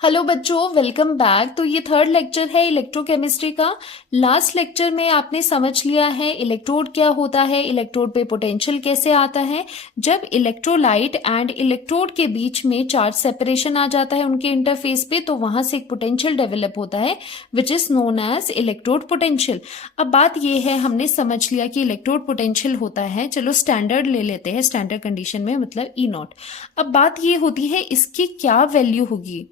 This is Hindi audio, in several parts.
हेलो बच्चों, वेलकम बैक। तो ये थर्ड लेक्चर है इलेक्ट्रोकेमिस्ट्री का। लास्ट लेक्चर में आपने समझ लिया है इलेक्ट्रोड क्या होता है, इलेक्ट्रोड पे पोटेंशियल कैसे आता है। जब इलेक्ट्रोलाइट एंड इलेक्ट्रोड के बीच में चार्ज सेपरेशन आ जाता है उनके इंटरफेस पे, तो वहां से एक पोटेंशियल डेवलप होता है which is known as electrode potential. अब बात ये है, हमने समझ लिया कि इलेक्ट्रोड पोटेंशियल होता है। चलो स्टैंडर्ड ले लेते हैं, स्टैंडर्ड कंडीशन में मतलब ई नॉट। अब बात ये होती है इसकी क्या वैल्यू होगी।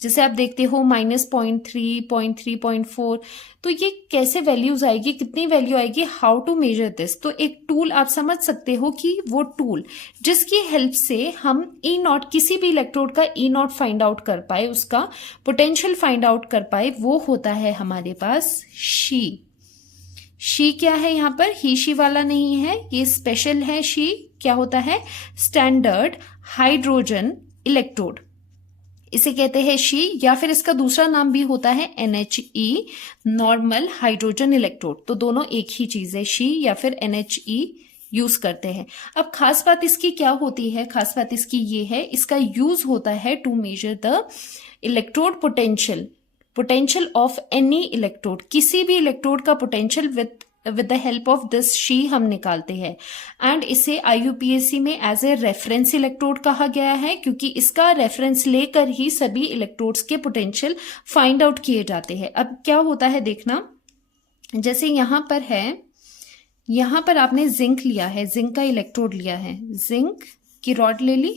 जैसे आप देखते हो -0.3, 0.3, 0.4, तो ये कैसे वैल्यूज आएगी, कितनी वैल्यू आएगी, हाउ टू मेजर दिस। तो एक टूल आप समझ सकते हो कि वो टूल जिसकी हेल्प से हम ई नॉट, किसी भी इलेक्ट्रोड का ई नॉट फाइंड आउट कर पाए, उसका पोटेंशियल फाइंड आउट कर पाए, वो होता है हमारे पास शी। शी क्या है यहाँ पर, ही शी वाला नहीं है, ये स्पेशल है। शी क्या होता है, स्टैंडर्ड हाइड्रोजन इलेक्ट्रोड, इसे कहते हैं शी, या फिर इसका दूसरा नाम भी होता है NHE, नॉर्मल हाइड्रोजन इलेक्ट्रोड। तो दोनों एक ही चीज है, शी या फिर NHE यूज करते हैं। अब खास बात इसकी क्या होती है, खास बात इसकी ये है, इसका यूज होता है to measure the electrode potential, potential of any electrode, किसी भी इलेक्ट्रोड का potential with the help of this SHE हम निकालते हैं। एंड इसे IUPAC में एज ए रेफरेंस इलेक्ट्रोड कहा गया है, क्योंकि इसका रेफरेंस लेकर ही सभी इलेक्ट्रोड्स के पोटेंशियल फाइंड आउट किए जाते हैं। अब क्या होता है देखना, जैसे यहां पर है, यहां पर आपने जिंक लिया है, जिंक का इलेक्ट्रोड लिया है, जिंक की रॉड ले ली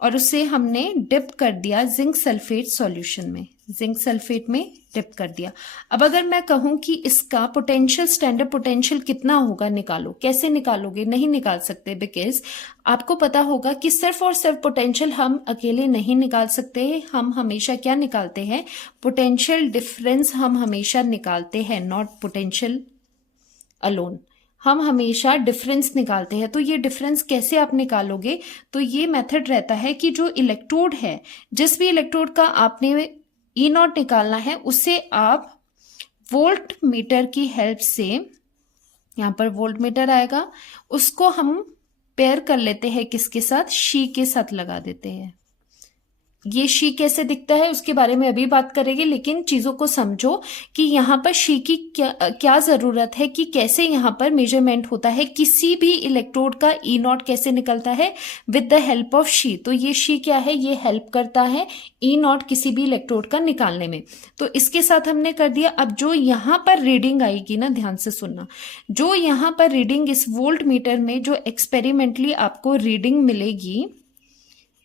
और उसे हमने डिप कर दिया जिंक सल्फेट सॉल्यूशन में, जिंक सल्फेट में डिप कर दिया। अब अगर मैं कहूं कि इसका पोटेंशियल, स्टैंडर्ड पोटेंशियल कितना होगा, निकालो, कैसे निकालोगे, नहीं निकाल सकते, बिकॉज आपको पता होगा कि सिर्फ और सिर्फ पोटेंशियल हम अकेले नहीं निकाल सकते। हम हमेशा क्या निकालते हैं, पोटेंशियल डिफरेंस हम हमेशा निकालते हैं, नॉट पोटेंशियल अलोन, हम हमेशा डिफरेंस निकालते हैं। तो ये डिफरेंस कैसे आप निकालोगे, तो ये मेथड रहता है कि जो इलेक्ट्रोड है, जिस भी इलेक्ट्रोड का आपने ई नॉट निकालना है, उससे आप वोल्ट मीटर की हेल्प से, यहां पर वोल्ट मीटर आएगा, उसको हम पेयर कर लेते हैं, किसके साथ, शी के साथ लगा देते हैं। ये शी कैसे दिखता है उसके बारे में अभी बात करेंगे, लेकिन चीजों को समझो कि यहाँ पर शी की क्या जरूरत है, कि कैसे यहाँ पर मेजरमेंट होता है, किसी भी इलेक्ट्रोड का ई नॉट कैसे निकलता है, with the help of she. तो ये शी क्या है, ये हेल्प करता है ई नॉट किसी भी इलेक्ट्रोड का निकालने में। तो इसके साथ हमने कर दिया। अब जो यहाँ पर रीडिंग आएगी ना, ध्यान से सुनना, जो यहाँ पर रीडिंग इस वोल्ट मीटर में जो एक्सपेरिमेंटली आपको रीडिंग मिलेगी,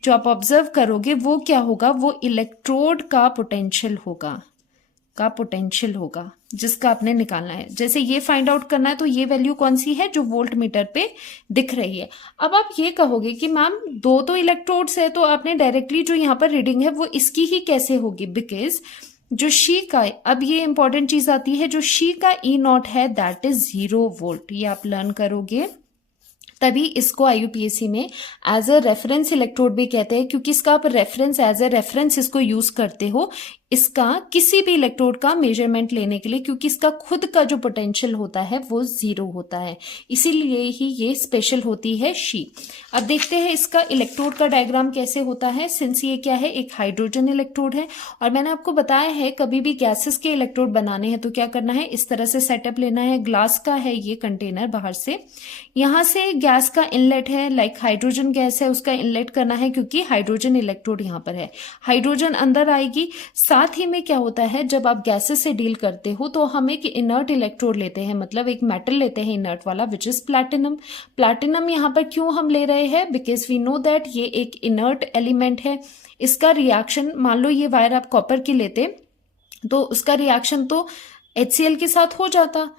जो आप ऑब्जर्व करोगे, वो क्या होगा, वो इलेक्ट्रोड का पोटेंशियल होगा, का पोटेंशियल होगा जिसका आपने निकालना है। जैसे ये फाइंड आउट करना है, तो ये वैल्यू कौन सी है, जो वोल्ट मीटर पे दिख रही है। अब आप ये कहोगे कि मैम दो तो इलेक्ट्रोड्स है, तो आपने डायरेक्टली जो यहाँ पर रीडिंग है वो इसकी ही कैसे होगी, बिकॉज जो शी का, अब ये इंपॉर्टेंट चीज आती है, जो शी का ई नॉट है दैट इज 0 वोल्ट। ये आप लर्न करोगे, तभी इसको IUPAC में एज अ रेफरेंस इलेक्ट्रोड भी कहते हैं, क्योंकि इसका आप रेफरेंस, एज अ रेफरेंस इसको यूज करते हो इसका किसी भी इलेक्ट्रोड का मेजरमेंट लेने के लिए, क्योंकि इसका खुद का जो पोटेंशियल होता है वो 0 होता है, इसीलिए ही ये स्पेशल होती है शी। अब देखते हैं इसका इलेक्ट्रोड का डायग्राम कैसे होता है। सिंस ये क्या है, एक हाइड्रोजन इलेक्ट्रोड है, और मैंने आपको बताया है कभी भी गैसेस के इलेक्ट्रोड बनाने हैं तो क्या करना है, इस तरह से सेटअप लेना है। ग्लास का है ये कंटेनर, बाहर से, यहां से गैस का इनलेट है, लाइक हाइड्रोजन गैस है, उसका इनलेट करना है, क्योंकि हाइड्रोजन इलेक्ट्रोड यहां पर है, हाइड्रोजन अंदर आएगी। साथ ही में क्या होता है, जब आप गैसेस से डील करते हो तो हम एक इनर्ट इलेक्ट्रोड लेते हैं, मतलब एक मेटल लेते हैं इनर्ट वाला, विच इज प्लैटिनम। प्लैटिनम यहां पर क्यों हम ले रहे हैं, बिकॉज वी नो दैट ये एक इनर्ट एलिमेंट है। इसका रिएक्शन, मान लो ये वायर आप कॉपर की लेते तो उसका रिएक्शन तो HCl के साथ हो जाता,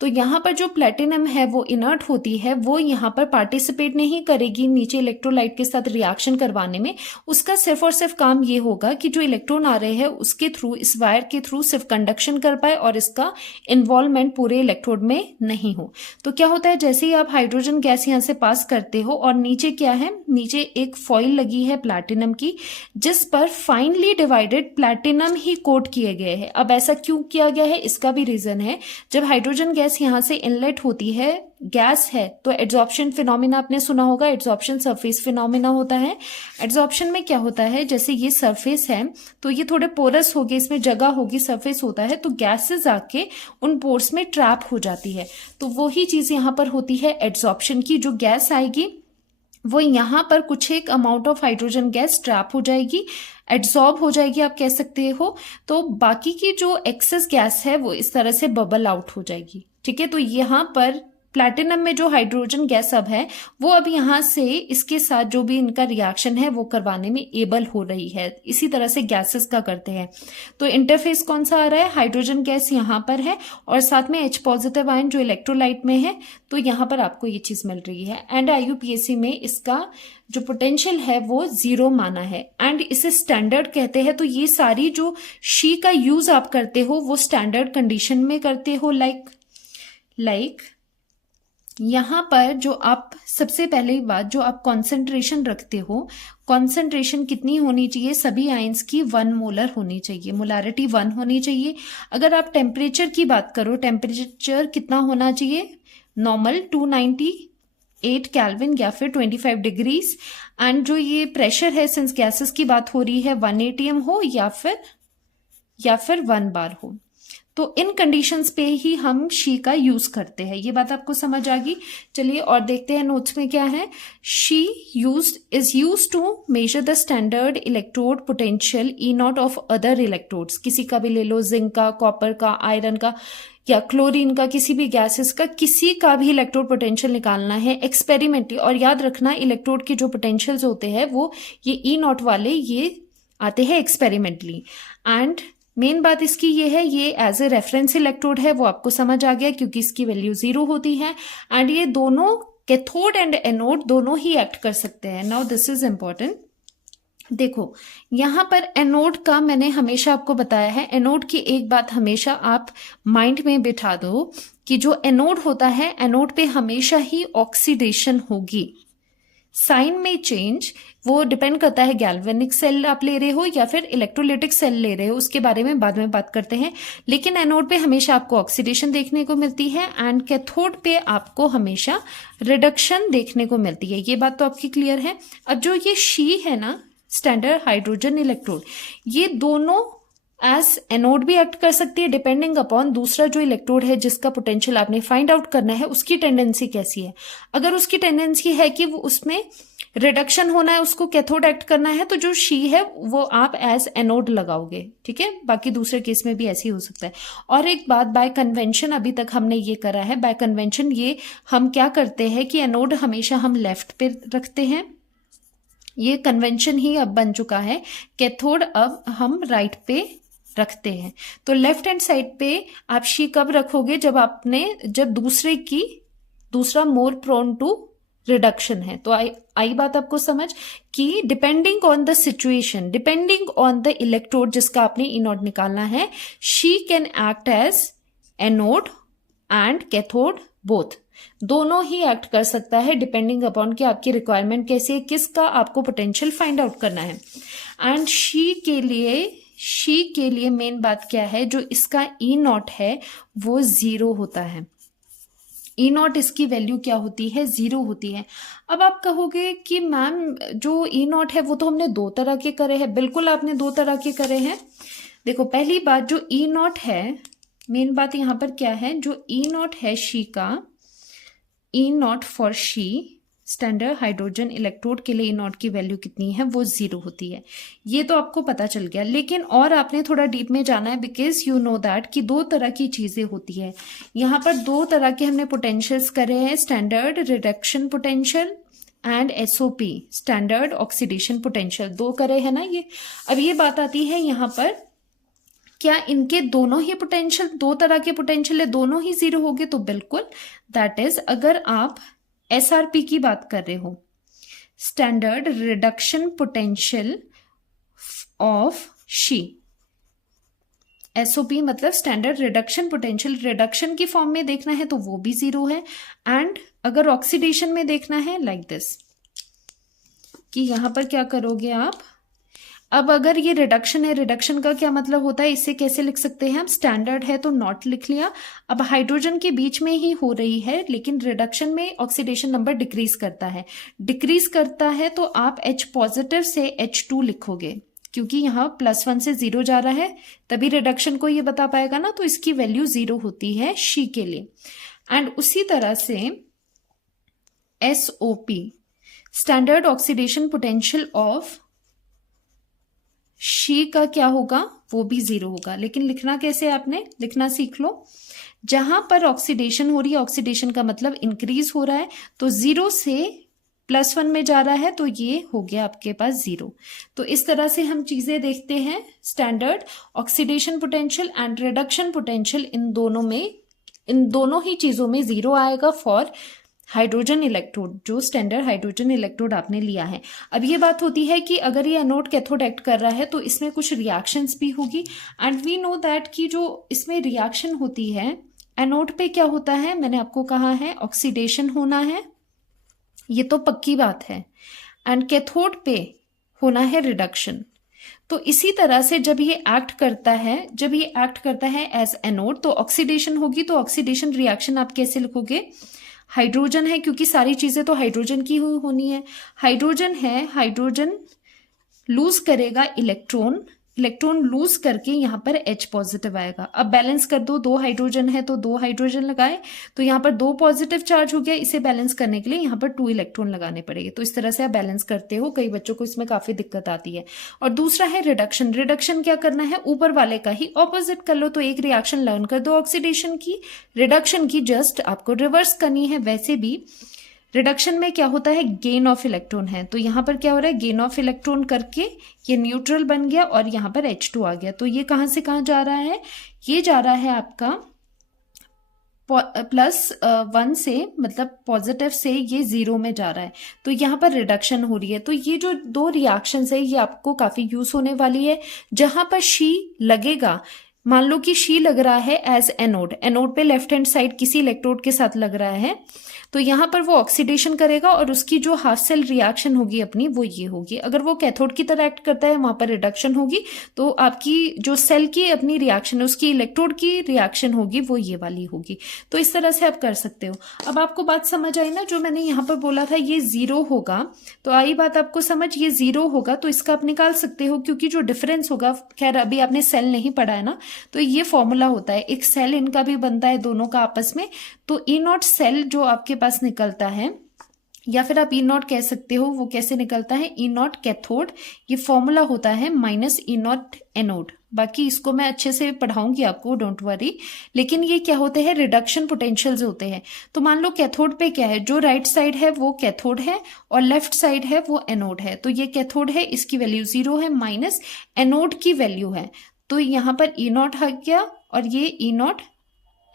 तो यहाँ पर जो प्लेटिनम है वो इनर्ट होती है, वो यहाँ पर पार्टिसिपेट नहीं करेगी नीचे इलेक्ट्रोलाइट के साथ रिएक्शन करवाने में। उसका सिर्फ और सिर्फ काम ये होगा कि जो इलेक्ट्रॉन आ रहे हैं उसके थ्रू, इस वायर के थ्रू सिर्फ कंडक्शन कर पाए और इसका इन्वॉल्वमेंट पूरे इलेक्ट्रोड में नहीं हो। तो क्या होता है, जैसे ही आप हाइड्रोजन गैस यहाँ से पास करते हो और नीचे क्या है, नीचे एक फॉइल लगी है प्लैटिनम की, जिस पर फाइनली डिवाइडेड प्लैटिनम ही कोट किए गए हैं। अब ऐसा क्यों किया गया है, इसका भी रीजन है। जब हाइड्रोजन गैस गैस यहाँ से इनलेट होती है, गैस है, तो एड्सॉर्प्शन फिनोमिना आपने सुना होगा, एड्सॉर्प्शन सरफेस फिनोमिना होता है। एड्सॉर्प्शन में क्या होता है, जैसे ये सरफेस है तो ये थोड़े पोरस होगी, इसमें जगह होगी, सरफेस होता है, तो गैसेस आके उन पोर्स में ट्रैप हो जाती है। तो वही चीज यहाँ पर होती है एड्सॉर्प्शन की, जो गैस आएगी वो यहाँ पर कुछ एक amount of hydrogen gas trap हो जाएगी, एड्सॉर्ब हो जाएगी आप कह सकते हो, तो बाकी की जो एक्सेस गैस है वो इस तरह से बबल आउट हो जाएगी। ठीक है, तो यहाँ पर प्लैटिनम में जो हाइड्रोजन गैस अब है वो अब यहाँ से इसके साथ जो भी इनका रिएक्शन है वो करवाने में एबल हो रही है। इसी तरह से गैसेस का करते हैं। तो इंटरफेस कौन सा आ रहा है, हाइड्रोजन गैस यहाँ पर है और साथ में H पॉजिटिव आयन जो इलेक्ट्रोलाइट में है, तो यहाँ पर आपको ये चीज मिल रही है। एंड IUPAC में इसका जो पोटेंशियल है वो 0 माना है एंड इसे स्टैंडर्ड कहते हैं। तो ये सारी जो शी का यूज आप करते हो वो स्टैंडर्ड कंडीशन में करते हो। लाइक यहाँ पर जो आप सबसे पहले बात जो आप कॉन्सेंट्रेशन रखते हो, कॉन्सेंट्रेशन कितनी होनी चाहिए, सभी आयंस की 1 मोलर होनी चाहिए, मोलारिटी 1 होनी चाहिए। अगर आप टेम्परेचर की बात करो, टेम्परेचर कितना होना चाहिए, नॉर्मल 298 केल्विन या फिर 25 डिग्रीज। एंड जो ये प्रेशर है, सिंस गैसेस की बात हो रही है, 1 atm हो या फिर 1 बार हो। तो इन कंडीशंस पे ही हम शी का यूज करते हैं। ये बात आपको समझ आ गई। चलिए और देखते हैं नोट्स में क्या है। SHE is use to measure the standard electrode potential E0 of other electrodes. किसी का भी ले लो, जिंक का, कॉपर का, आयरन का या क्लोरीन का, किसी भी गैसेस का, किसी का भी इलेक्ट्रोड पोटेंशियल निकालना है एक्सपेरिमेंटली। और याद रखना, इलेक्ट्रोड के जो पोटेंशियल्स होते हैं वो ये E0 वाले ये आते हैं एक्सपेरिमेंटली। एंड मेन बात इसकी ये है, ये एज ए रेफरेंस इलेक्ट्रोड है, वो आपको समझ आ गया क्योंकि इसकी वैल्यू 0 होती है। एंड ये दोनों कैथोड एंड एनोड दोनों ही एक्ट कर सकते हैं। Now this is important. देखो यहां पर एनोड का मैंने हमेशा आपको बताया है, एनोड की एक बात हमेशा आप माइंड में बिठा दो कि जो एनोड होता है, एनोड पे हमेशा ही ऑक्सीडेशन होगी। साइन में चेंज वो डिपेंड करता है, गैल्वेनिक सेल आप ले रहे हो या फिर इलेक्ट्रोलिटिक सेल ले रहे हो, उसके बारे में बाद में बात करते हैं। लेकिन एनोड पे हमेशा आपको ऑक्सीडेशन देखने को मिलती है एंड कैथोड पे आपको हमेशा रिडक्शन देखने को मिलती है। ये बात तो आपकी क्लियर है। अब जो ये शी है ना, स्टैंडर्ड हाइड्रोजन इलेक्ट्रोड, ये दोनों एज एनोड भी एक्ट कर सकती है डिपेंडिंग अपॉन दूसरा जो इलेक्ट्रोड है जिसका पोटेंशियल आपने फाइंड आउट करना है उसकी टेंडेंसी कैसी है। अगर उसकी टेंडेंसी है कि वो उसमें रिडक्शन होना है, उसको कैथोड एक्ट करना है, तो जो शी है वो आप एज एनोड लगाओगे। ठीक है, बाकी दूसरे केस में भी ऐसे ही हो सकता है। और एक बात, बाय कन्वेंशन अभी तक हमने ये करा है, बाय कन्वेंशन ये हम क्या करते हैं कि एनोड हमेशा हम लेफ्ट पे रखते हैं। ये कन्वेंशन ही अब बन चुका है। कैथोड अब हम राइट पे रखते हैं। तो लेफ्ट हैंड साइड पे आप शी कब रखोगे, जब दूसरा मोर प्रोन टू रिडक्शन है। तो आई बात आपको समझ कि depending on the situation, depending on the electrode जिसका आपने E0 निकालना है, SHE can act as anode and cathode both, दोनों ही एक्ट कर सकता है डिपेंडिंग अपॉन कि आपकी रिक्वायरमेंट कैसी है, किसका आपको पोटेंशियल फाइंड आउट करना है। एंड शी के लिए मेन बात क्या है, जो इसका E0 है वो 0 होता है। E0 इसकी वैल्यू क्या होती है, 0 होती है। अब आप कहोगे कि मैम जो E0 है वो तो हमने 2 तरह के करे हैं। बिल्कुल आपने 2 तरह के करे हैं। देखो पहली बात, जो E0 है, मेन बात यहां पर क्या है, जो E0 है शी का, E0 for she standard hydrogen electrode के लिए E0 की वैल्यू कितनी है, वो 0 होती है। ये तो आपको पता चल गया। लेकिन और आपने थोड़ा डीप में जाना है, बिकॉज यू नो दैट कि 2 तरह की चीजें होती है। यहाँ पर 2 तरह के हमने पोटेंशियल्स करे हैं, standard reduction potential and SOP standard oxidation potential, 2 करे है ना ये। अब ये बात आती है यहाँ पर, क्या इनके दोनों ही पोटेंशियल, 2 तरह के पोटेंशियल है, दोनों ही 0 होंगे? तो बिल्कुल, दैट इज अगर आप SRP की बात कर रहे हो, standard reduction potential of she, SOP मतलब स्टैंडर्ड रिडक्शन पोटेंशियल, रिडक्शन की फॉर्म में देखना है तो वो भी 0 है। एंड अगर ऑक्सीडेशन में देखना है, लाइक दिस, कि यहां पर क्या करोगे आप, अब अगर ये रिडक्शन है, रिडक्शन का क्या मतलब होता है, इसे कैसे लिख सकते हैं हम, स्टैंडर्ड है तो नॉट लिख लिया। अब हाइड्रोजन के बीच में ही हो रही है, लेकिन रिडक्शन में ऑक्सीडेशन नंबर डिक्रीज करता है, डिक्रीज करता है तो आप H पॉजिटिव से H2 लिखोगे, क्योंकि यहाँ +1 से 0 जा रहा है, तभी रिडक्शन को ये बता पाएगा ना, तो इसकी वैल्यू 0 होती है शी के लिए। एंड उसी तरह से SOP, standard oxidation potential of she का क्या होगा, वो भी 0 होगा। लेकिन लिखना कैसे, आपने लिखना सीख लो। जहां पर ऑक्सीडेशन हो रही है, ऑक्सीडेशन का मतलब इंक्रीज हो रहा है, तो 0 से +1 में जा रहा है, तो ये हो गया आपके पास 0। तो इस तरह से हम चीजें देखते हैं, standard oxidation potential and reduction potential, इन दोनों ही चीजों में 0 आएगा फॉर हाइड्रोजन इलेक्ट्रोड, जो स्टैंडर्ड हाइड्रोजन इलेक्ट्रोड आपने लिया है। अब ये बात होती है कि अगर ये एनोड कैथोड एक्ट कर रहा है तो इसमें कुछ रिएक्शंस भी होगी, एंड वी नो दैट कि जो इसमें रिएक्शन होती है एनोड पे क्या होता है, मैंने आपको कहा है ऑक्सीडेशन होना है, ये तो पक्की बात है, एंड कैथोड पे होना है रिडक्शन। तो इसी तरह से जब ये एक्ट करता है एज एनोड, तो ऑक्सीडेशन होगी, तो ऑक्सीडेशन रिएक्शन आप कैसे लिखोगे, हाइड्रोजन है, क्योंकि सारी चीजें तो हाइड्रोजन की होनी है, हाइड्रोजन है, हाइड्रोजन लूज करेगा इलेक्ट्रॉन, इलेक्ट्रॉन लूज करके यहाँ पर H पॉजिटिव आएगा। अब बैलेंस कर दो, 2 हाइड्रोजन है तो 2 हाइड्रोजन लगाए, तो यहाँ पर 2 पॉजिटिव चार्ज हो गया, इसे बैलेंस करने के लिए यहाँ पर 2 इलेक्ट्रॉन लगाने पड़ेंगे। तो इस तरह से आप बैलेंस करते हो, कई बच्चों को इसमें काफी दिक्कत आती है। और दूसरा है रिडक्शन, रिडक्शन क्या करना है, ऊपर वाले का ही ऑपोजिट कर लो, तो एक रिएक्शन लर्न कर दो ऑक्सीडेशन की, रिडक्शन की जस्ट आपको रिवर्स करनी है। वैसे भी रिडक्शन में क्या होता है, गेन ऑफ इलेक्ट्रॉन है, तो यहां पर क्या हो रहा है, गेन ऑफ इलेक्ट्रॉन करके ये न्यूट्रल बन गया और यहां पर H2 आ गया। तो ये कहां से कहां जा रहा है, ये जा रहा है आपका +1 से, मतलब पॉजिटिव से ये 0 में जा रहा है, तो यहाँ पर रिडक्शन हो रही है। तो ये जो 2 रिएक्शंस है ये आपको काफी यूज होने वाली है। जहां पर शी लगेगा, मान लो कि शी लग रहा है एज एनोड, एनोड पे लेफ्ट हैंड साइड किसी इलेक्ट्रोड के साथ लग रहा है, तो यहां पर वो ऑक्सीडेशन करेगा और उसकी जो हाफ सेल रिएक्शन होगी अपनी, वो ये होगी। अगर वो कैथोड की तरह एक्ट करता है, वहां पर रिडक्शन होगी, तो आपकी जो सेल की अपनी रिएक्शन है, उसकी इलेक्ट्रोड की रिएक्शन होगी, वो ये वाली होगी। तो इस तरह से आप कर सकते हो। अब आपको बात समझ आई ना, जो मैंने यहाँ पर बोला था ये 0 होगा, तो आई बात आपको समझ, ये 0 होगा तो इसका आप निकाल सकते हो, क्योंकि जो डिफरेंस होगा, खैर अभी आपने सेल नहीं पढ़ा है ना, तो ये फॉर्मूला होता है, एक सेल इनका भी बनता है दोनों का आपस में, तो E0 सेल जो आपके पास निकलता है, या फिर आप E0 कह सकते हो, वो कैसे निकलता है, E0 कैथोड, ये फॉर्मूला होता है -E0 एनोड। बाकी इसको मैं अच्छे से पढ़ाऊंगी आपको, डोंट वरी। लेकिन ये क्या होते हैं, रिडक्शन पोटेंशियल्स होते हैं। तो मान लो कैथोड पे क्या है, जो राइट साइड है वो कैथोड है और लेफ्ट साइड है वो एनोड है, तो ये कैथोड है, इसकी वैल्यू 0 है, माइनस एनोड की वैल्यू है, तो यहाँ पर E0 आ गया और ये E0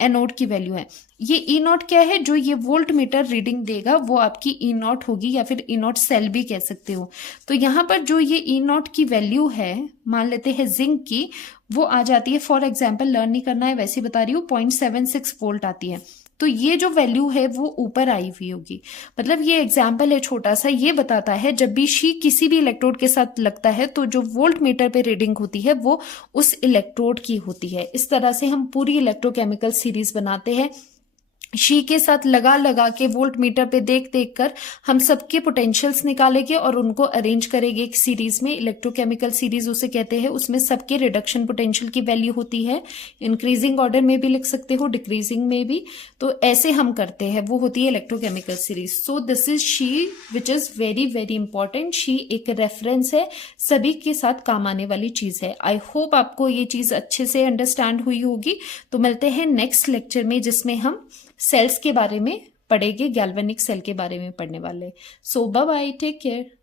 एनोड की वैल्यू है। ये E0 क्या है, जो ये वोल्ट मीटर रीडिंग देगा वो आपकी E0 होगी, या फिर E0 सेल भी कह सकते हो। तो यहाँ पर जो ये E0 की वैल्यू है, मान लेते हैं जिंक की, वो आ जाती है, फॉर एग्जाम्पल लर्न नहीं करना है वैसे बता रही हूँ, 0.76 वोल्ट आती है। तो ये जो वैल्यू है वो ऊपर आई हुई होगी। मतलब ये एग्जाम्पल है छोटा सा, ये बताता है जब भी शी किसी भी इलेक्ट्रोड के साथ लगता है तो जो वोल्ट मीटर पे रीडिंग होती है वो उस इलेक्ट्रोड की होती है। इस तरह से हम पूरी इलेक्ट्रोकेमिकल सीरीज बनाते हैं, शी के साथ लगा लगा के वोल्ट मीटर पे देख देख कर हम सबके पोटेंशियल्स निकालेंगे और उनको अरेंज करेंगे एक सीरीज में। इलेक्ट्रोकेमिकल सीरीज उसे कहते हैं, उसमें सबके रिडक्शन पोटेंशियल की वैल्यू होती है, इंक्रीजिंग ऑर्डर में भी लिख सकते हो, डिक्रीजिंग में भी। तो ऐसे हम करते हैं, वो होती है electrochemical series. So this is she which is very very important. She एक रेफरेंस है, सभी के साथ काम आने वाली चीज है। आई होप आपको ये चीज अच्छे से अंडरस्टैंड हुई होगी। तो मिलते हैं नेक्स्ट लेक्चर में, जिसमें हम सेल्स के बारे में पढ़ेंगे, गैल्वेनिक सेल के बारे में पढ़ने वाले। सो बाय बाय, टेक केयर।